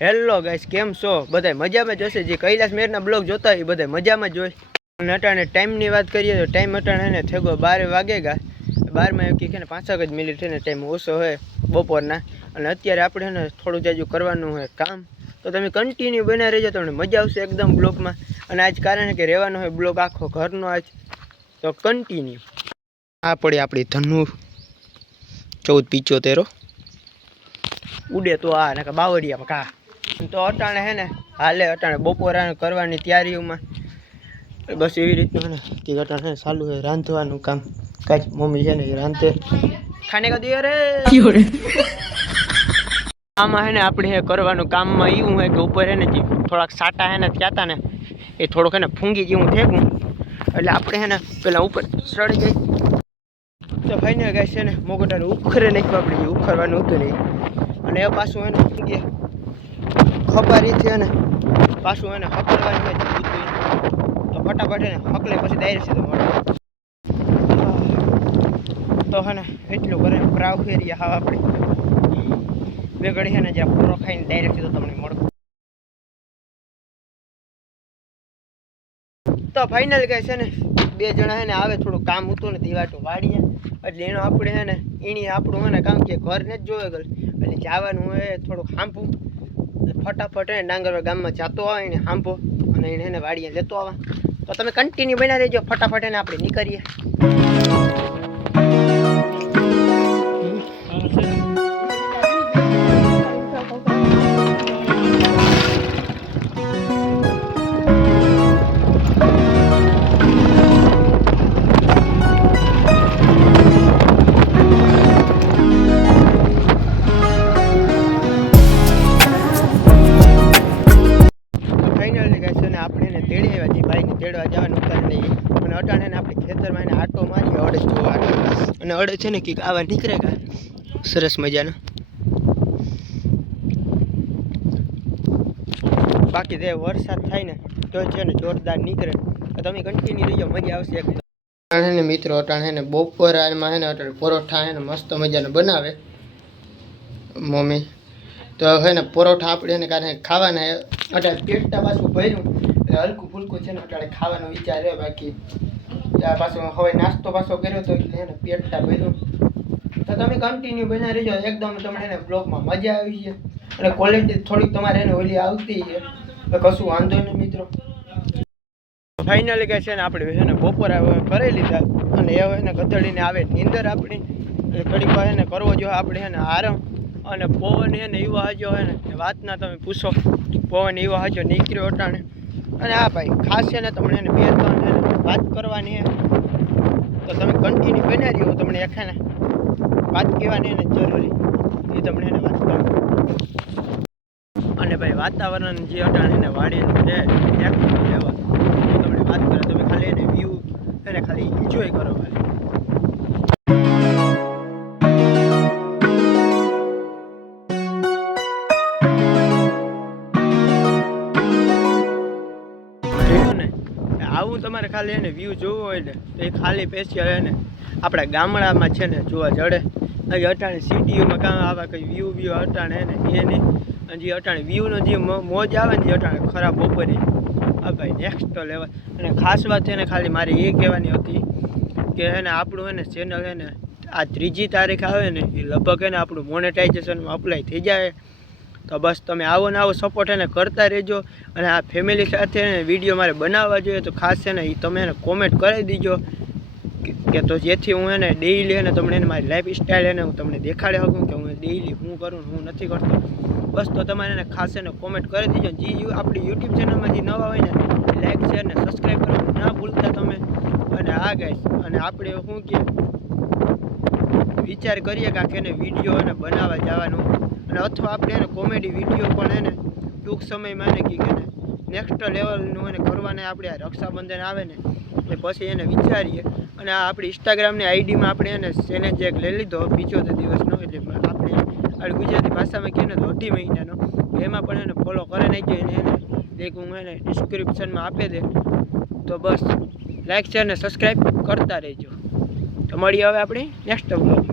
Hello guys, કેમ છો? બધા મજામાં જ હશે. જે કૈલાસ મેરના બ્લોગ જોતા હોય એ બધા મજામાં જ હોય. અને અટાણે ટાઈમની વાત કરીએ તો ટાઈમ અટાણે ને થેગો 12 વાગેગા. 12માં એવું કે 5 જ મિનિટ થઈને ટાઈમ ઓછો હોય બપોરના. અને અત્યારે આપણે ને થોડું જાજુ કરવાનું હોય કામ. તો તમે કન્ટિન્યુ બના રહેજો, તમને મજા આવશે એકદમ બ્લોગમાં. અને આજ કારણ કે રહેવાનો હોય બ્લોગ આખો ઘરનો આજ, તો કન્ટિન્યુ. આ પડી આપણી ધનુ 1475 ઉડે તો આ ને બાવળિયામાં કા. તો અટાણે હે ને હાલે અટાણે બપોરા કરવાની તૈયારીઓમાં બસ એવી રીતનું હે ને કે અટાણે ચાલુ છે રાંધવાનું કામ. કાંઈ મમ્મી છે ને એ રાંધે ખાને કા દિયો રે. આમાં હે ને આપણે હે કરવાનું કામમાં એવું હોય કે ઉપર હે ને થોડાક સાટા હે ને થયા ને એ થોડુંક હે ને ફૂંગી જેવું થેગું, એટલે આપણે હે ને પેલા ઉપર ચડી જાય. તો ફાઈનલ ગાય છે ને મોગોટાને ઉખરે નાખ્યું, આપણે જે ઉખરવાનું હતું નહીં. અને એ પાછું હે ને ફૂંગી ખપારીથી હે ને પાછું હે ને હકલવાનું હોય તો ફટાફટ હે ને હકલે પછી ડાયરેક્ટ સીધો મળે. તો હે ને એટલું કરે પ્રાવ ફેરી હા આપણે બે ઘડી છે ને જ્યાં પૂરો ખાઈને ડાયરેક્ટ સીધો તમને મળો. તો ફાઇનલ કહે છે ને બે જણા હે ને આવે, થોડું કામ હતું ને દીવાટું વાળીએ એટલે એનો આપણે હે ને એની આપણું હે ને કામ કે ઘર ને જ જોવે ગયું એટલે જવાનું હોય થોડુંક હાંભું. ફટાફટ હે ડાંગરવા ગામમાં જતો આવે એને હાંભો અને એને વાડીએ લેતો આવે. તો તમે કન્ટિન્યુ બના દેજો, ફટાફટ એને આપણે નીકળીએ. આપણે એને તેડી આવ્યા છીએ, ભાઈને તેડવા જવાનું કારણ નહીં. અને અટાણે આપણે ખેતરમાં એને આટો મારીએ અડદ જોવા. અને અડદ છે ને કંઈક આવા નીકળે કા સરસ મજાના. બાકી તે વરસાદ થાય ને તો છે ને જોરદાર નીકળે. તો તમે કન્ટિન્યુ રહીજો, મજા આવશે એકદમ. અટાણે ને મિત્રો અટાણે ને બપોરમાં હે ને અટાણે પરોઠા હે ને મસ્ત મજાને બનાવે મમ્મી. તો હે ને પરોઠા આપણે એને કારણ ખાવાના અટાણે પેટતા પાછું ભર્યું એટલે હલકું ફૂલકું છે ને અટાણે ખાવાનો વિચાર રહે. બાકી પાછું હવે નાસ્તો પાછો કર્યો તો એટલે એને પેટતા ભર્યું. તો તમે કન્ટિન્યુ બના રહેજો, એકદમ તમને એને બ્લોગમાં મજા આવી છે. અને ક્વોલિટી થોડીક તમારે એને ઓલી આવતી છે તો કશું વાંધો નહીં મિત્રો. ફાઇનલી કહે છે ને આપણે છે ને બપોર કરી લીધા અને એ એને ગધડીને આવે નીંદર આપણી ઘડીક વાર એને કરવો જોઈએ આપણે છે ને આરામ. અને પવન એને એવો હાજો હે ને વાત ના તમે પૂછો, પવન એવો હાજો નીકળ્યો અટાણે. અને હા ભાઈ ખાસ છે ને તમને એને 2-3 વાત કરવાની છે તો તમે કન્ટિન્યુ બના રહ્યો. તમને એક ને વાત કહેવાની એને જરૂરી એ તમને એને વાત કરો. અને ભાઈ વાતાવરણ જે અટાણે એને વાડીનું છે એક લેવા તમને વાત કરે, તમે ખાલી એને વ્યૂ એને ખાલી એન્જોય કરો ખાલી. આવું તમારે ખાલી એને વ્યૂ જોવો હોય ને તો એ ખાલી સ્પેશિયલ એને આપણા ગામડામાં છે ને જોવા જડે. અટાણે સિટીઓમાં કાં આવા કંઈ વ્યૂ અટાણે ને એની જે અટાણે વ્યૂનો જે મોજ આવે ને જે અટાણે ખરાબ બપોરે હા ભાઈ નેક્સ્ટ લેવલ. અને ખાસ વાત એને ખાલી મારે એ કહેવાની હતી કે એને આપણું એને ચેનલ હે ને આ 3જી તારીખ આવે ને એ લગભગ એને આપણું મોનેટાઇઝેશનમાં અપ્લાય થઈ જાય. તો બસ તમે આવો ને આવો સપોર્ટ એને કરતા રહેજો. અને આ ફેમિલી સાથે એને વિડીયો મારે બનાવવા જોઈએ તો ખાસ છે ને એ તમે એને કોમેન્ટ કરી દીજો કે તો જેથી હું એને ડેઈલી એને તમને એને મારી લાઈફ સ્ટાઈલ એને હું તમને દેખાડી શકું કે હું ડેઈલી શું કરું હું નથી કરતો. બસ તો તમારે એને ખાસ એને કોમેન્ટ કરી દીજો. જે આપણી યુટ્યુબ ચેનલમાં જે નવા હોય ને લાઈક શેર ને સબસ્ક્રાઈબ કરવાનું ના ભૂલતા તમે. અને આ ગાઈસ અને આપણે શું કે વિચાર કરીએ કે એને વિડીયો એને બનાવવા જવાનું અને અથવા આપણે એને કોમેડી વિડીયો પણ એને ટૂંક સમયમાં એને કે નેક્સ્ટ લેવલનું એને કરવાને આપણે આ રક્ષાબંધન આવે ને એ પછી એને વિચારીએ. અને આ આપણી ઇન્સ્ટાગ્રામની આઈડીમાં આપણે એને ચેલેન્જ એક લઈ લીધો 75 દિવસનો, એટલે આપણે આ ગુજરાતી ભાષામાં કહીએ ને તો 2.5 મહિનાનો. એમાં પણ એને ફોલો કરી નાખજો. એને એક હું એને ડિસ્ક્રિપ્શનમાં આપી દે. તો બસ લાઈક શેર ને સબસ્ક્રાઈબ કરતા રહેજો. તો મળીએ હવે આપણે નેક્સ્ટ બ્લોગ.